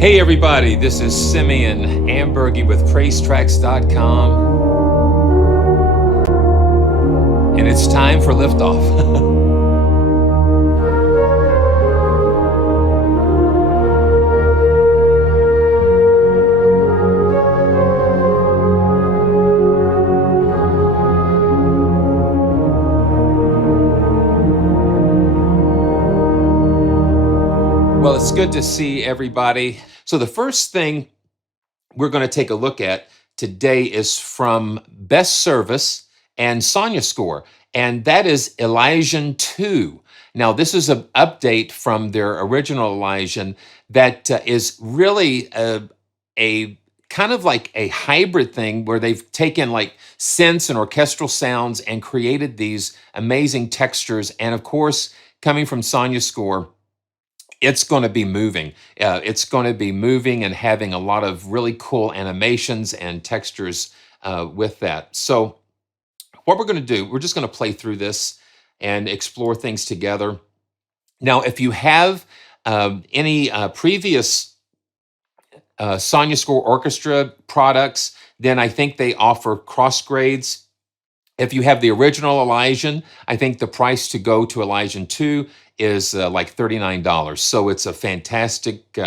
Hey everybody, this is Simeon Ambergy with PraiseTracks.com, and it's time for liftoff. Well, it's good to see everybody. So the first thing we're going to take a look at today is from Best Service and Sonuscore, and that is ELYSION 2. Now, this is an update from their original ELYSION that is really a kind of like a hybrid thing where they've taken like synths and orchestral sounds and created these amazing textures. And of course, coming from Sonuscore, it's going to be moving. It's going to be moving and having a lot of really cool animations and textures with that. So what we're going to do, we're just going to play through this and explore things together. Now, if you have any previous Sonuscore Orchestra products, then I think they offer crossgrades. If you have the original ELYSION, I think the price to go to ELYSION 2 is like $39. So it's a fantastic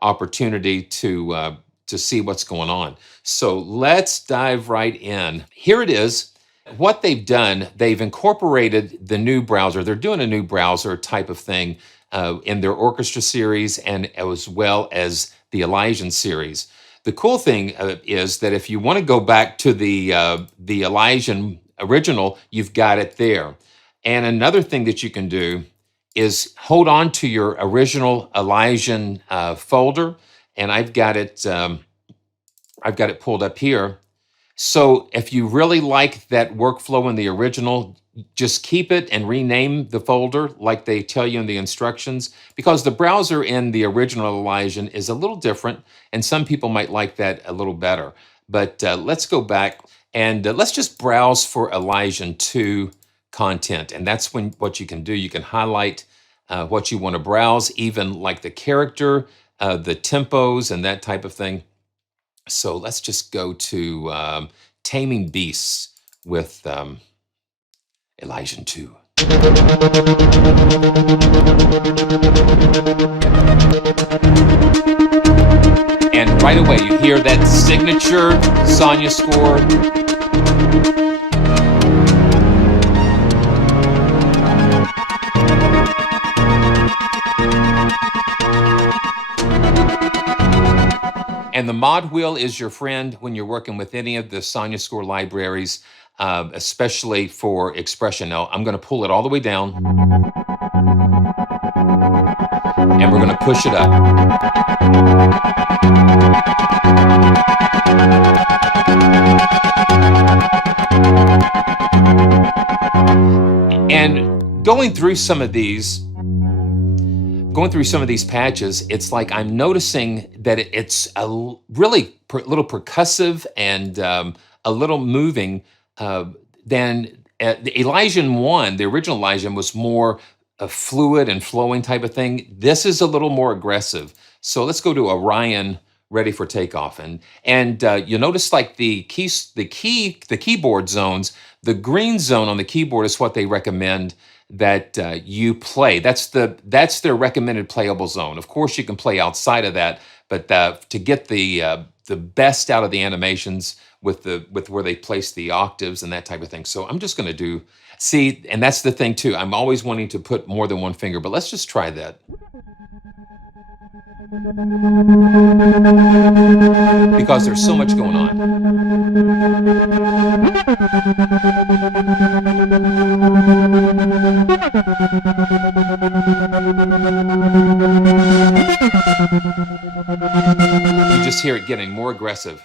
opportunity to see what's going on. So let's dive right in. Here it is. What they've done, they've incorporated the new browser. They're doing a new browser type of thing in their Orchestra series and as well as the ELYSION series. The cool thing is that if you want to go back to the ELYSION original, you've got it there. And another thing that you can do is hold on to your original ELYSION folder, and I've got it pulled up here. So if you really like that workflow in the original, just keep it and rename the folder like they tell you in the instructions, because the browser in the original ELYSION is a little different, and some people might like that a little better. But let's go back and let's just browse for ELYSION 2 content. And that's what you can do. You can highlight what you want to browse, even like the character, the tempos, and that type of thing. So let's just go to Taming Beasts with ELYSION 2. And right away, you hear that signature Sonuscore. And the mod wheel is your friend when you're working with any of the Sonuscore libraries, especially for expression. Now, I'm going to pull it all the way down, and we're going to push it up. And going through some of these patches, it's like I'm noticing that it's a really little percussive and a little moving than the ELYSION 1. The original ELYSION was more a fluid and flowing type of thing. This is a little more aggressive. So let's go to Orion, ready for takeoff. And you'll notice like the keyboard zones, the green zone on the keyboard is what they recommend that you play. That's their recommended playable zone. Of course, you can play outside of that, but to get the best out of the animations with where they place the octaves and that type of thing. So I'm just going to see, and that's the thing too. I'm always wanting to put more than one finger, but let's just try that. Because there's so much going on. You just hear it getting more aggressive.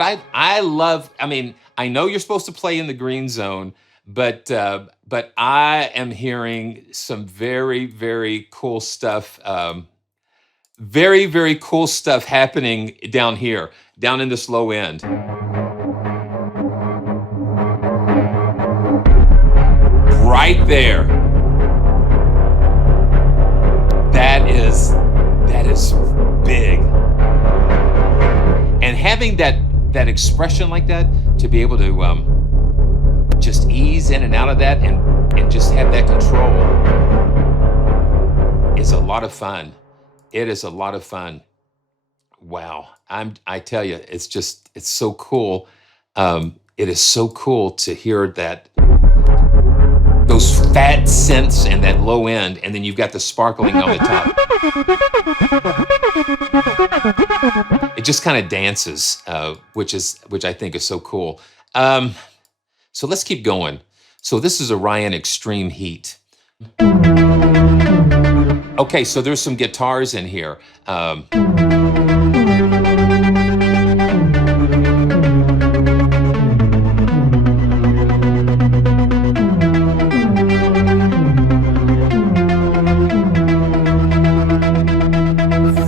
I love, I mean, I know you're supposed to play in the green zone, but I am hearing some very, very cool stuff. Very, very cool stuff happening down here, down in this low end. Right there. That is big. And having that expression like that, to be able to just ease in and out of that and just have that control is a lot of fun. It is a lot of fun. Wow. I tell you, it's so cool. It is so cool to hear that, those fat synths and that low end, and then you've got the sparkling on the top. It just kind of dances, which I think is so cool. So let's keep going. So this is Orion Extreme Heat. Okay, so there's some guitars in here.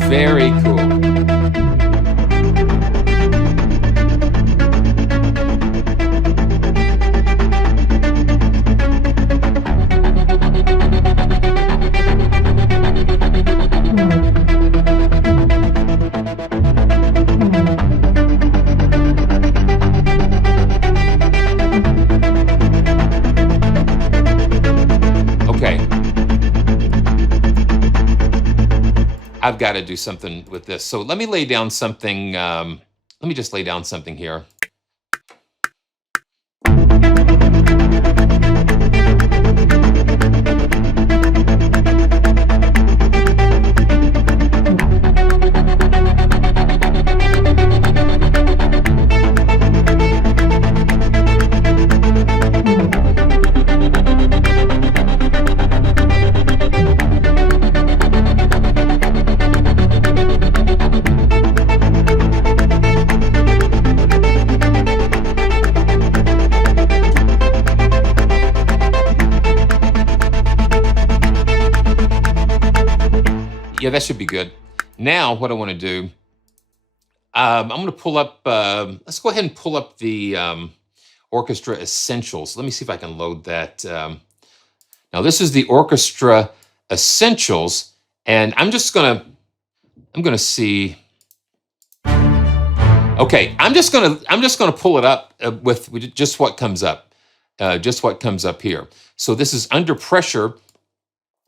Very cool. I've got to do something with this. So let me lay down something. Let me just lay down something here. Yeah, that should be good. Now, what I want to do, I'm going to pull up, let's go ahead and pull up the Orchestra Essentials. Let me see if I can load that. Now, this is the Orchestra Essentials, and I'm going to see. Okay, I'm just going to pull it up with just what comes up, here. So this is Under Pressure.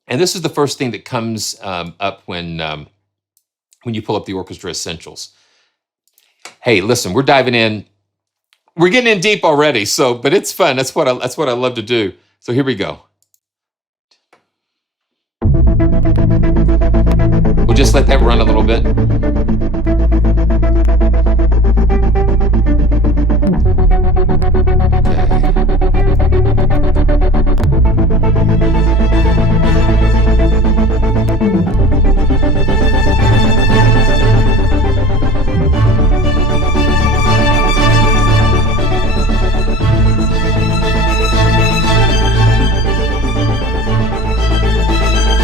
And this is the first thing that comes up when you pull up the Orchestra Essentials. Hey, listen, we're diving in. We're getting in deep already. So, but it's fun. That's what I love to do. So here we go. We'll just let that run a little bit.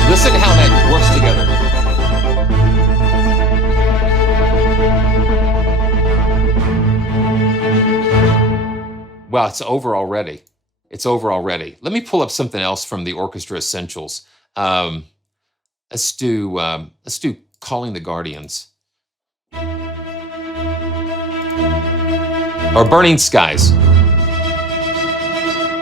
Listen to how that works together. Wow, it's over already. It's over already. Let me pull up something else from the Orchestra Essentials. Let's do Calling the Guardians. Or Burning Skies.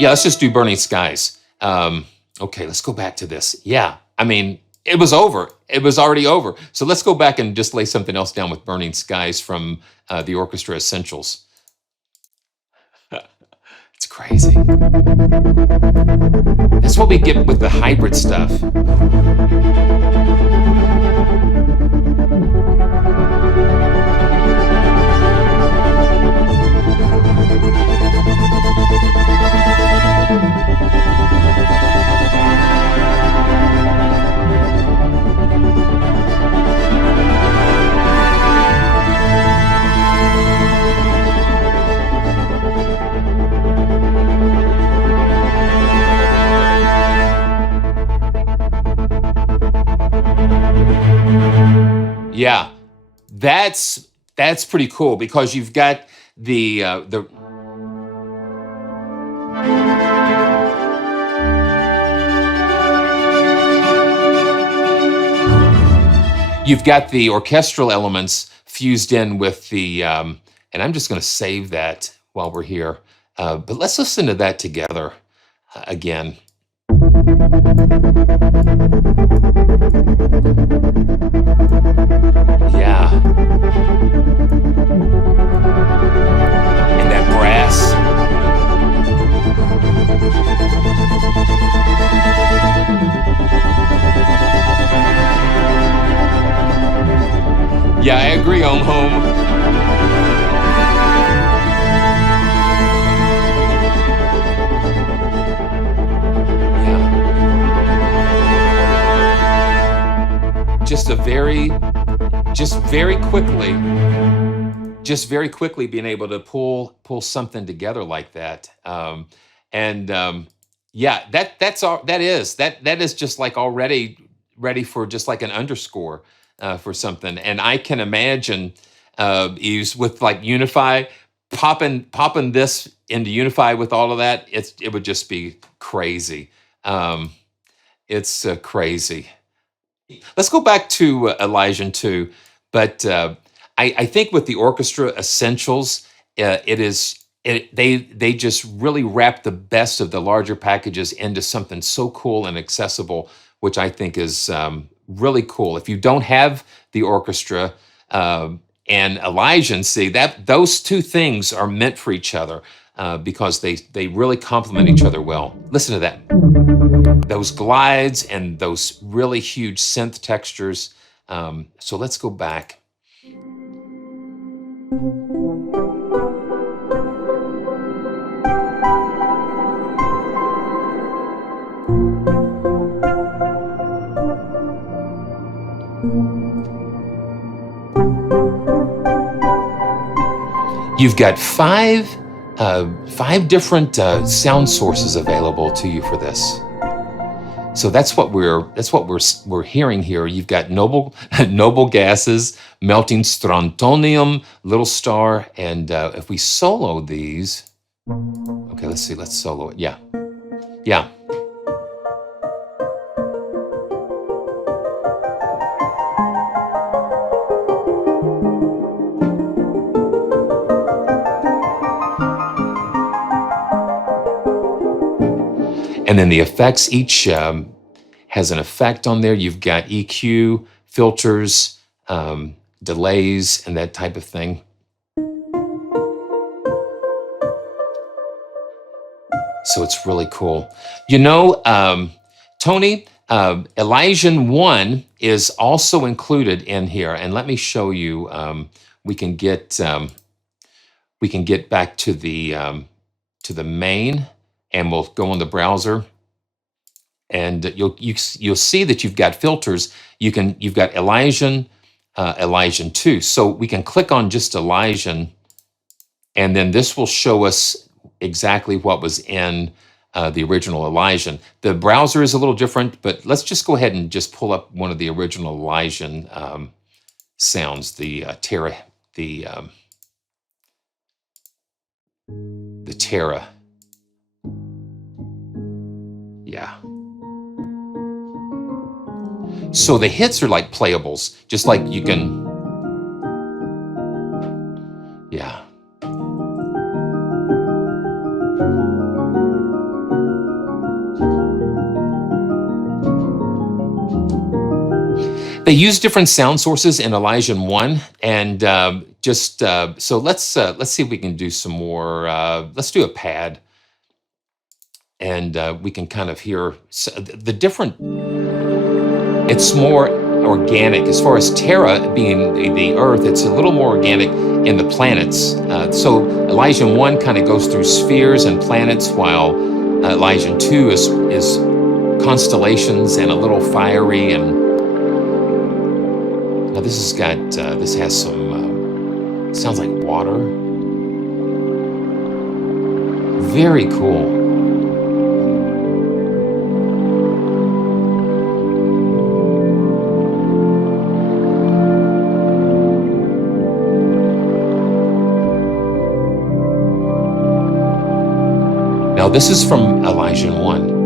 Yeah, let's just do Burning Skies. Okay, let's go back to this. Yeah, I mean, it was over. It was already over. So let's go back and just lay something else down with Burning Skies from the Orchestra Essentials. It's crazy. That's what we get with the hybrid stuff. Yeah, that's pretty cool because you've got the you've got the orchestral elements fused in with the, and I'm just going to save that while we're here. But let's listen to that together again. Yeah. And that brass. Yeah, I agree, Home Home. Yeah. Just very quickly being able to pull something together like that. Yeah, that is just like already ready for just like an underscore for something. And I can imagine use with like Unify, popping this into Unify with all of that. It would just be crazy. It's crazy. Let's go back to Elysian 2, but I think with the Orchestra Essentials, they just really wrap the best of the larger packages into something so cool and accessible, which I think is really cool. If you don't have the Orchestra and Elysian, see that those two things are meant for each other because they really complement each other well. Listen to that. Those glides and those really huge synth textures. So let's go back. You've got five different sound sources available to you for this. So that's what we're hearing here. You've got noble gases, melting strontium, little star, and if we solo these, okay, let's see, let's solo it. Yeah, yeah. And then the effects, each has an effect on there. You've got EQ, filters, delays, and that type of thing. So it's really cool. You know, Tony, Elysian 1 is also included in here. And let me show you, we can get back to the main, and we'll go in the browser, and you'll see that you've got filters. You've got Elysian, Elysian 2. So we can click on just Elysian, and then this will show us exactly what was in the original Elysian. The browser is a little different, but let's just go ahead and just pull up one of the original Elysian sounds, the Terra, the Terra. Yeah. So the hits are like playables, just like you can, yeah. They use different sound sources in Elysian 1, and so let's see if we can do some more. Let's do a pad, and we can kind of hear the different. It's more organic as far as Terra being the Earth. It's a little more organic in the planets. So Elysian 1 kind of goes through spheres and planets, while Elysian 2 is constellations and a little fiery. And now this has got this has some sounds like water. Very cool. this is from Elysian 1.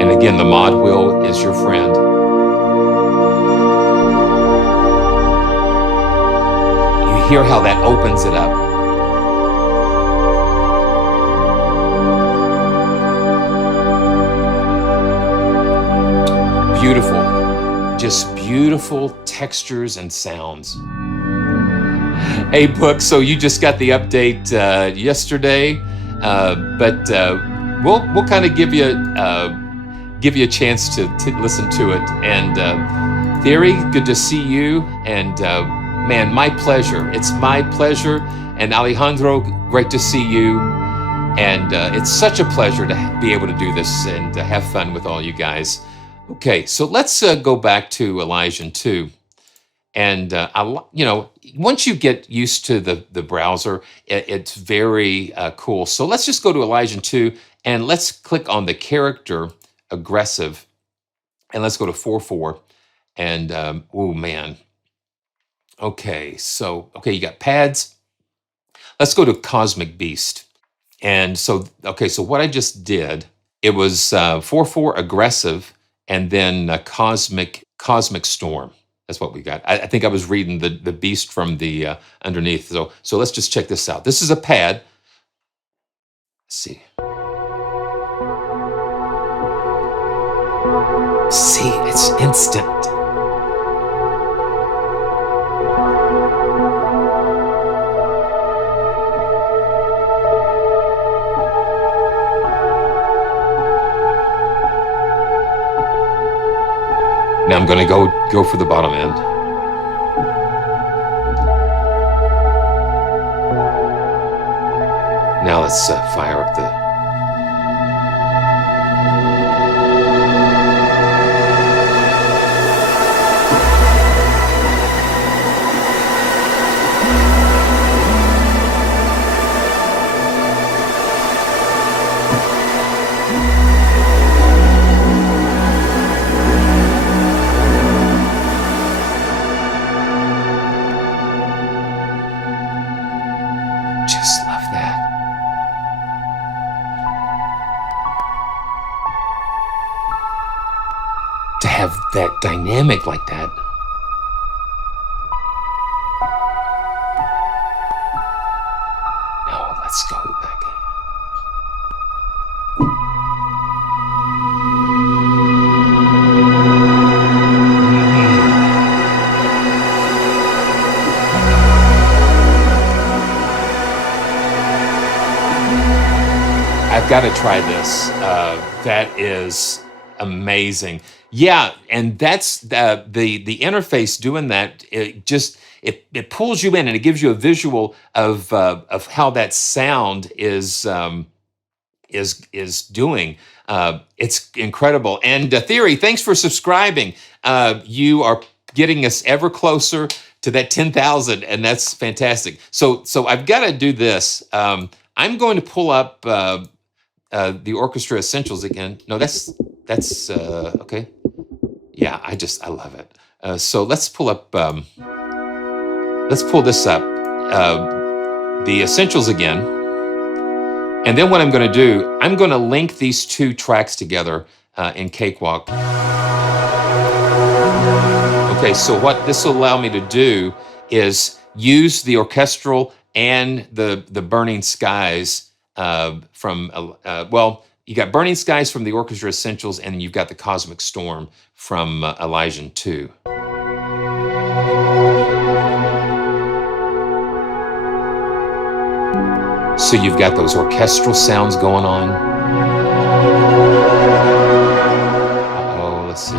And again, the mod wheel is your friend. You hear how that opens it up. Beautiful, just beautiful textures and sounds. Hey, Book, so you just got the update yesterday, but we'll kind of give you a chance to listen to it. And Theory, good to see you. And man, my pleasure. It's my pleasure. And Alejandro, great to see you. And it's such a pleasure to be able to do this and have fun with all you guys. Okay, so let's go back to Elysian 2. And once you get used to the browser, it's very cool. So let's just go to Elysian 2 and let's click on the character aggressive, and let's go to 4/4. And oh man. Okay, so you got pads. Let's go to Cosmic Beast. And so what I just did, it was 4/4 aggressive, and then Cosmic Storm. That's what we got. I think I was reading the beast from the underneath. So let's just check this out. This is a pad. Let's see. See, it's instant. Now I'm going to go for the bottom end. Now let's fire up the... that dynamic like that. No, let's go back. I've got to try this. That is amazing. Yeah, and that's the interface doing that. It pulls you in and it gives you a visual of how that sound is doing. It's incredible. And Theory, thanks for subscribing. You are getting us ever closer to that 10,000, and that's fantastic. So I've got to do this. I'm going to pull up the Orchestra Essentials again. No, that's okay. Yeah, I love it. So let's pull up. Let's pull this up. The Essentials again. And then what I'm going to do, I'm going to link these two tracks together in Cakewalk. Okay, so what this will allow me to do is use the orchestral and the Burning Skies from, well, you got Burning Skies from the Orchestra Essentials, and you've got the Cosmic Storm from Elysian 2. So you've got those orchestral sounds going on. Uh-oh, let's see.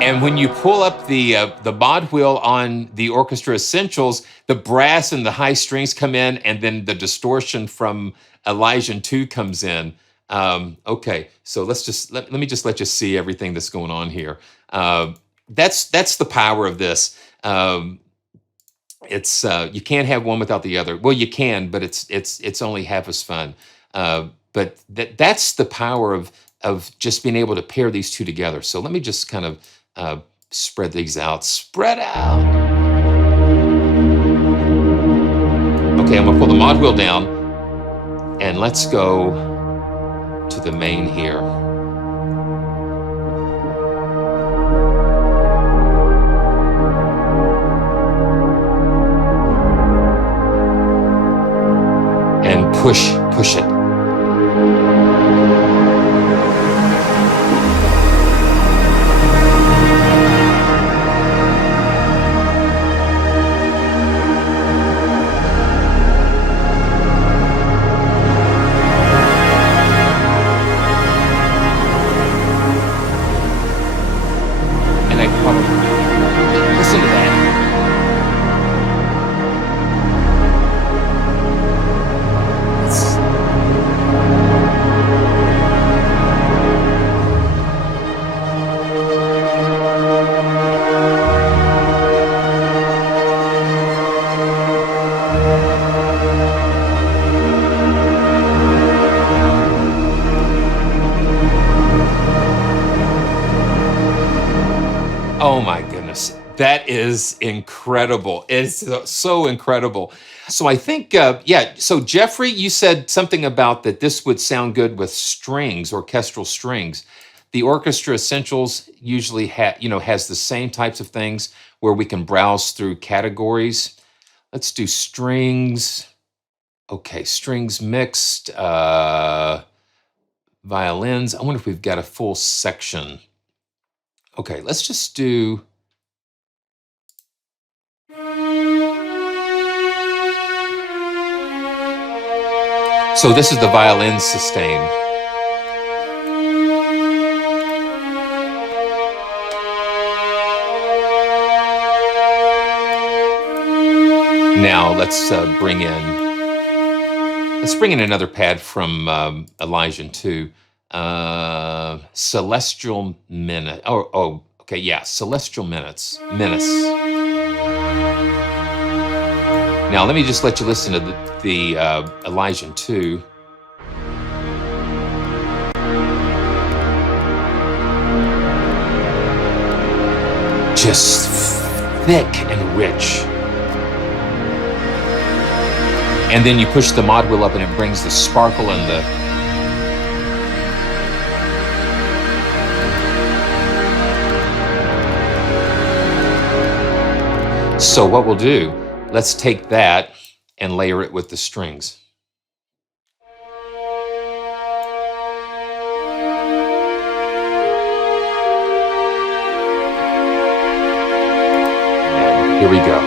And when you pull up the mod wheel on the Orchestra Essentials, the brass and the high strings come in, and then the distortion from Elysian 2 comes in. Okay, so let me just let you see everything that's going on here. That's the power of this. it's you can't have one without the other. Well, you can, but it's only half as fun. But that's the power of just being able to pair these two together. So let me just kind of spread these out. Spread out. Okay, I'm gonna pull the mod wheel down, and let's go to the main here. And push it. And I probably listen to that. Oh my goodness, that is incredible. It's so incredible. So I think, yeah, so Jeffrey, you said something about that this would sound good with strings, orchestral strings. The Orchestra Essentials usually has the same types of things where we can browse through categories. Let's do strings. Okay, strings mixed, violins. I wonder if we've got a full section. Okay, let's just do. So this is the violin sustain. Now let's bring in another pad from ELYSION 2. Celestial Minute. Oh, okay, yeah, Celestial Minutes. Menace. Now let me just let you listen to the ELYSION 2. Just thick and rich. And then you push the mod wheel up and it brings the sparkle and the... So what we'll do, let's take that and layer it with the strings. And here we go.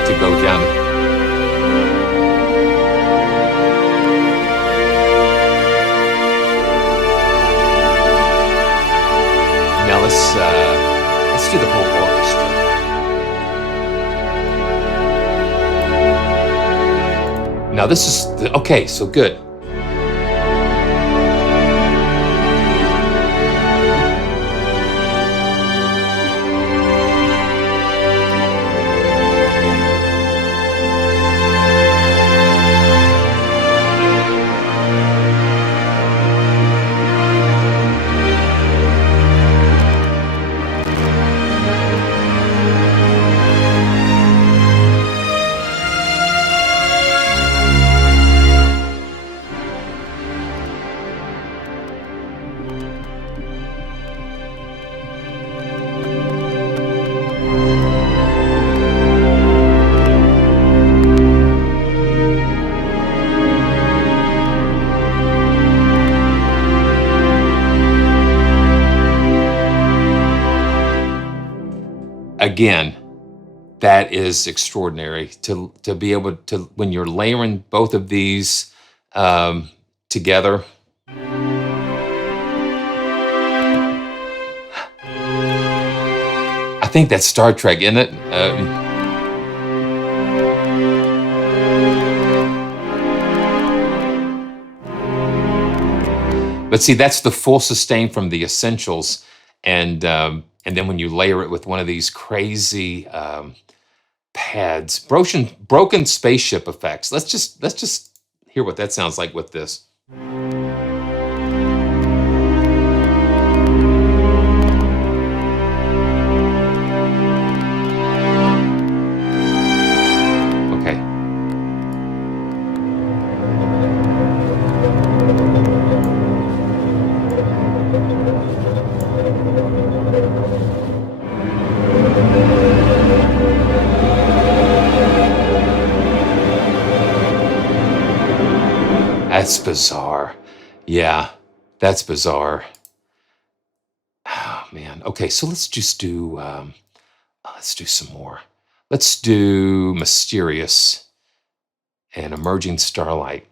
like to go down. Now let's do the whole orchestra. Now this is, okay, so good. Again, that is extraordinary to be able to, when you're layering both of these together. I think that's Star Trek, isn't it? But see, that's the full sustain from the Essentials, and then when you layer it with one of these crazy pads, broken spaceship effects. Let's just hear what that sounds like with this. Okay. That's bizarre. Yeah, that's bizarre. Oh man. Okay, so let's just do some more. Let's do Mysterious and Emerging Starlight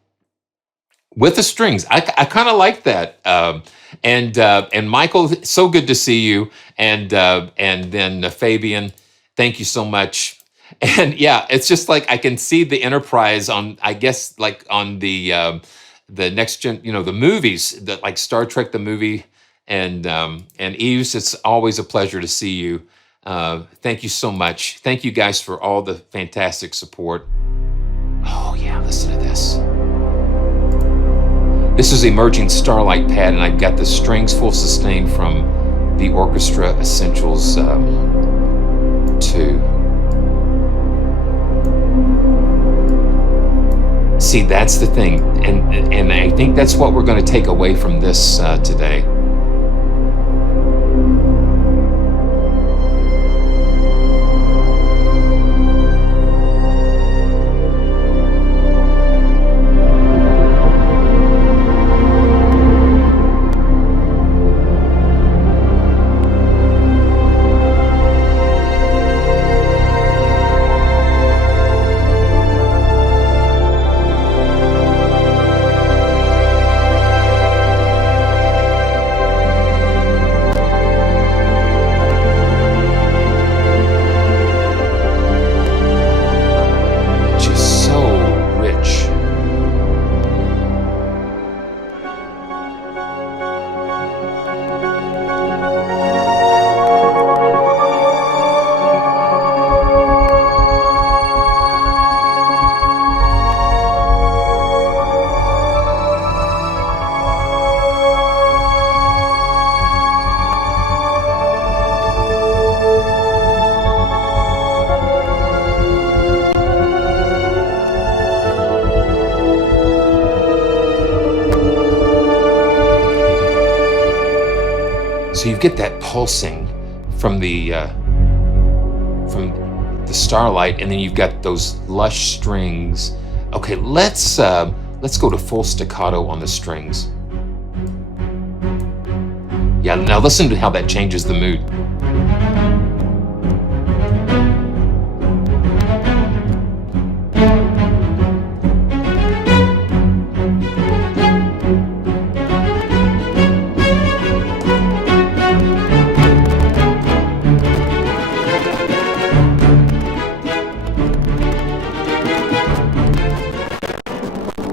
with the strings. I kind of like that. And Michael, so good to see you. And then Fabian, thank you so much. And yeah, it's just like I can see the Enterprise on, I guess, like on the next gen, the movies, that like Star Trek the movie, and Eves. It's always a pleasure to see you. Thank you so much. Thank you guys for all the fantastic support. Oh yeah, listen to this. This is Emerging Starlight pad, and I've got the strings full sustain from the Orchestra Essentials 2. See, that's the thing, and I think that's what we're going to take away from this today. So you get that pulsing from the starlight, and then you've got those lush strings. Okay, let's go to full staccato on the strings. Yeah, now listen to how that changes the mood.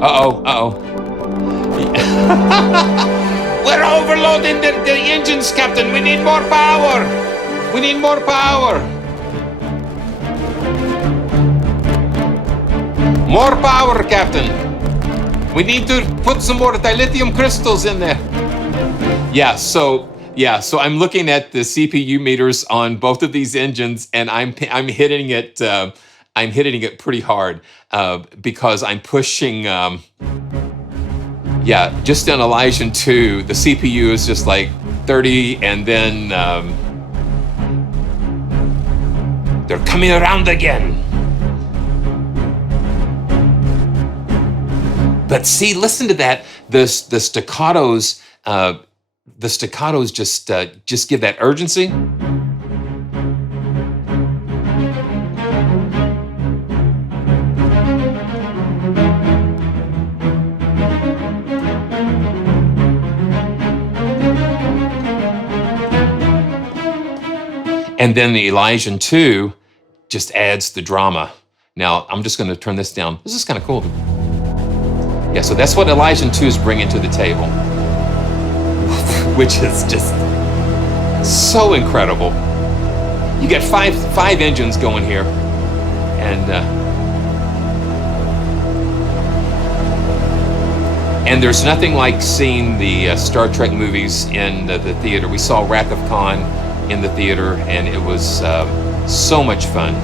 Uh-oh, uh-oh. We're overloading the engines, Captain. We need more power. We need more power. More power, Captain. We need to put some more dilithium crystals in there. Yeah, so I'm looking at the CPU meters on both of these engines, and I'm hitting it. I'm hitting it pretty hard because I'm pushing. Just on Elysian 2, the CPU is just like 30, and then they're coming around again. But see, listen to that. The staccatos. The staccatos just give that urgency. And then the Elysian 2 just adds the drama. Now, I'm just going to turn this down. This is kind of cool. Yeah, so that's what Elysian 2 is bringing to the table, which is just so incredible. You get five engines going here, and there's nothing like seeing the Star Trek movies in the theater. We saw Wrath of Khan in the theater, and it was so much fun.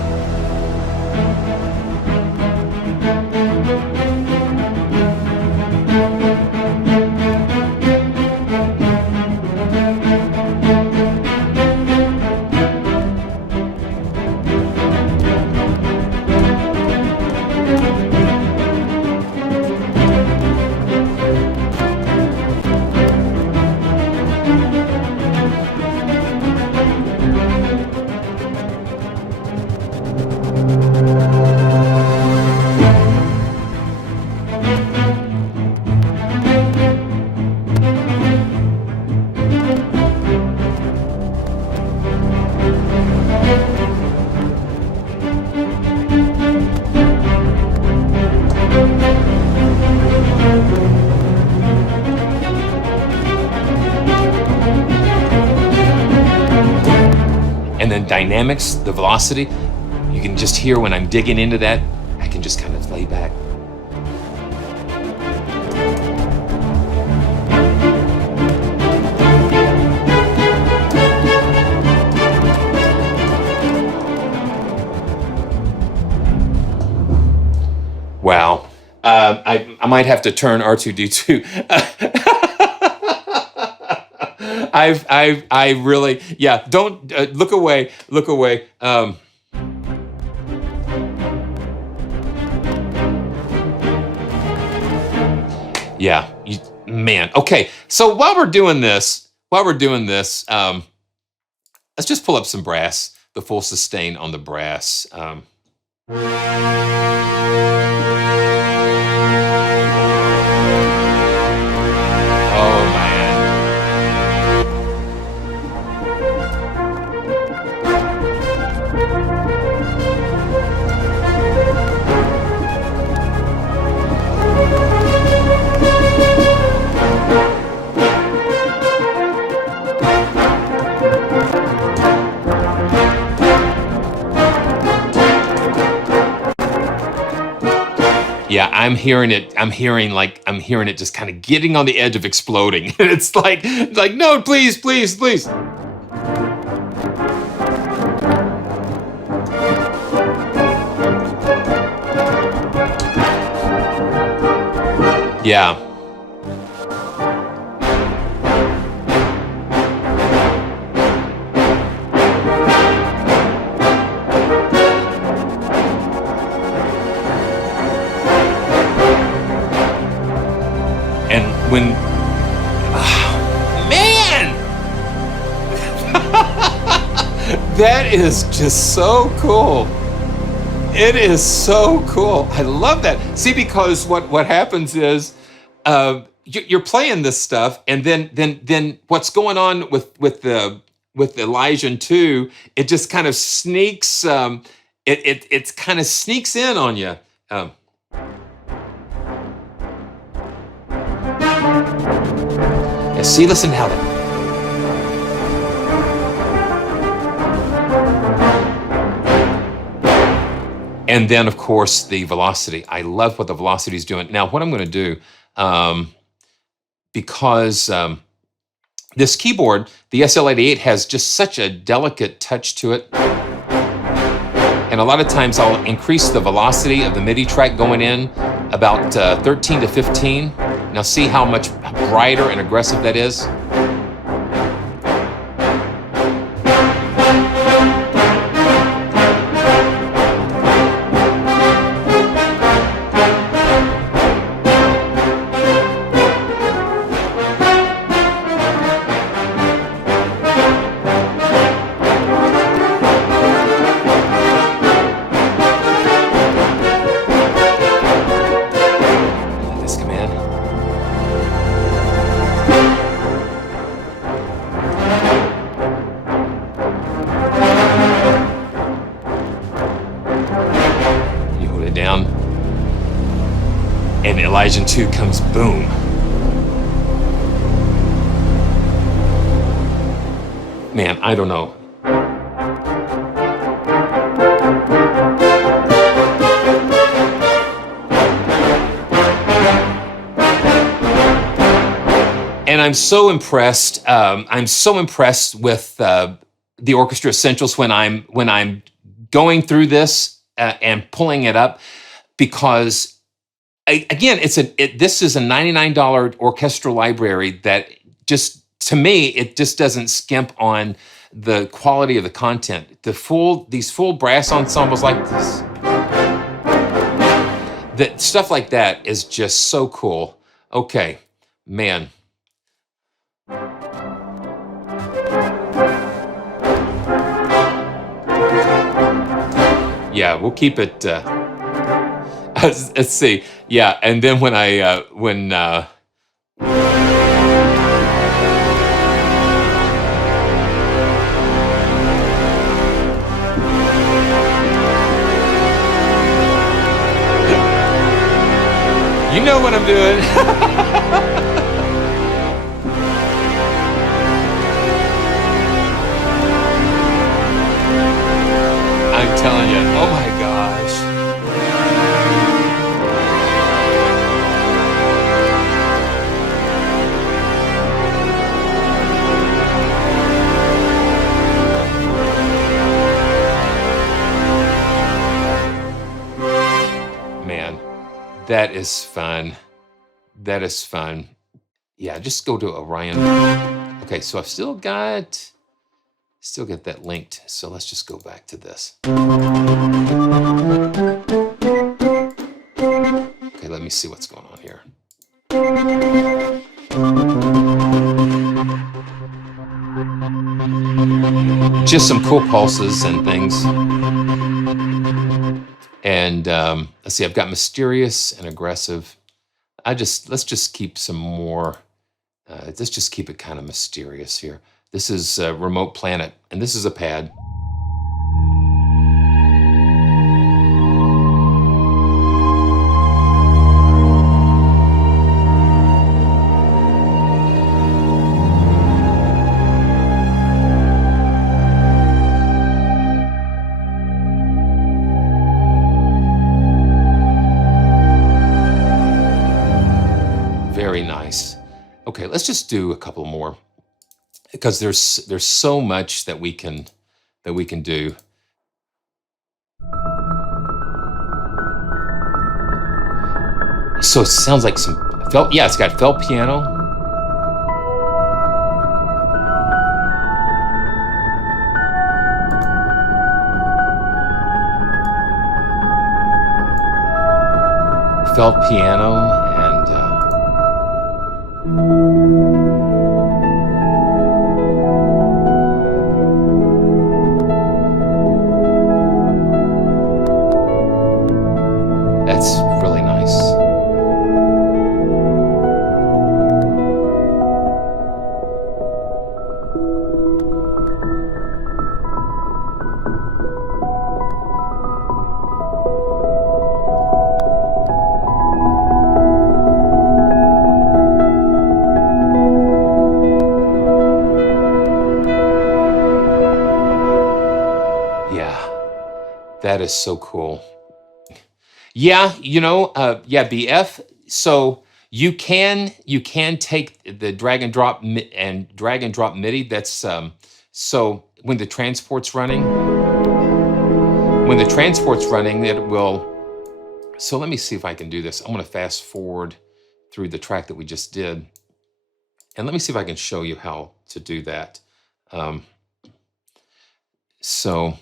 Dynamics, the velocity, you can just hear when I'm digging into that, I can just kind of lay back. Wow. I might have to turn R2D2. I really, don't look away. Man. Okay. So while we're doing this, let's just pull up some brass, the full sustain on the brass. Yeah, I'm hearing it just kind of getting on the edge of exploding. It's like, no, please. Yeah. When, man, that is just so cool. It is so cool. I love that. See, because what happens is you're playing this stuff, and then what's going on with the Elysian 2, it just kind of sneaks. It kind of sneaks in on you. See, listen how that. And then, of course, the velocity. I love what the velocity is doing. Now, what I'm going to do, because this keyboard, the SL88, has just such a delicate touch to it. And a lot of times I'll increase the velocity of the MIDI track going in about 13 to 15. Now see how much brighter and aggressive that is? And ELYSION 2 comes, boom. Man, I don't know. And I'm so impressed. I'm so impressed with the Orchestra Essentials when I'm going through this and pulling it up, because again, this is a $99 orchestral library that just, to me, it just doesn't skimp on the quality of the content. These full brass ensembles like this, that stuff like that is just so cool. Okay, man. Yeah, we'll keep it. Let's see. Yeah, and then when you know what I'm doing. I'm telling you. Oh my gosh. Man, that is fun. That is fun. Yeah, just go to Orion. Okay, so I've still got that linked. So let's just go back to this. Okay, let me see what's going on here. Just some cool pulses and things. And let's see, I've got mysterious and aggressive. Let's just keep some more. Let's just keep it kind of mysterious here. This is Remote Planet, and this is a pad. Very nice. Okay, let's just do a couple more, because there's so much that we can do. So it sounds like some felt. Yeah, it's got felt piano. Felt piano and. That's really nice. That is so cool. Yeah, yeah, BF. So you can take the drag and drop MIDI. That's so when the transport's running, it will. So let me see if I can do this. I'm going to fast forward through the track that we just did, and let me see if I can show you how to do that. So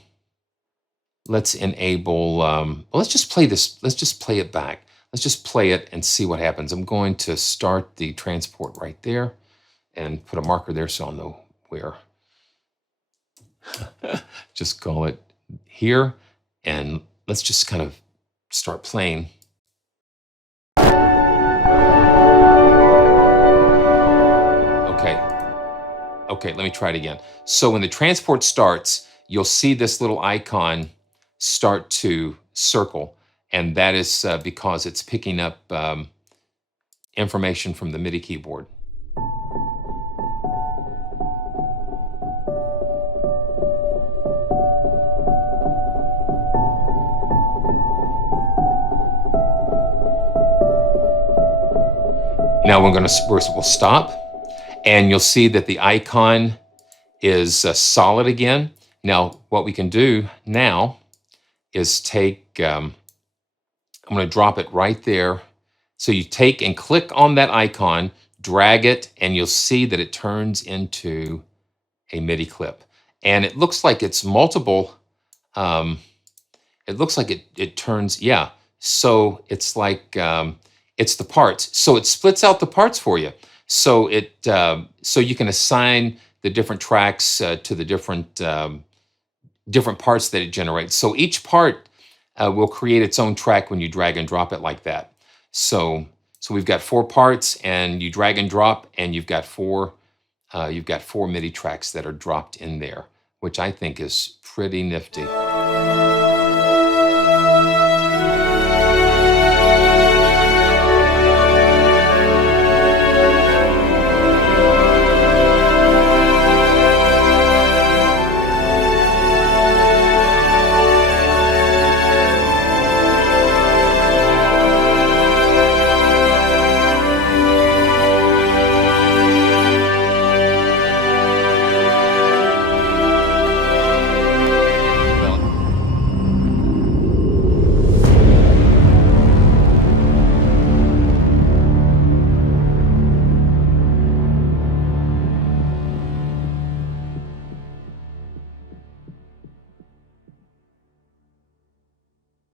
let's enable. Well, let's just play this. Let's just play it back. Let's just play it and see what happens. I'm going to start the transport right there and put a marker there so I'll know where. Just call it here, and let's just kind of start playing. Okay, let me try it again. So when the transport starts, you'll see this little icon start to circle, and that is because it's picking up information from the MIDI keyboard. Now we'll stop, and you'll see that the icon is solid again. Now what we can do now is take, I'm going to drop it right there. So you take and click on that icon, drag it, and you'll see that it turns into a MIDI clip. And it looks like it's multiple, it looks like it turns, yeah. So it's like, it's the parts. So it splits out the parts for you. So so you can assign the different tracks to the different parts that it generates. So each part will create its own track when you drag and drop it like that. So we've got 4 parts, and you drag and drop, and you've got 4 MIDI tracks that are dropped in there, which I think is pretty nifty.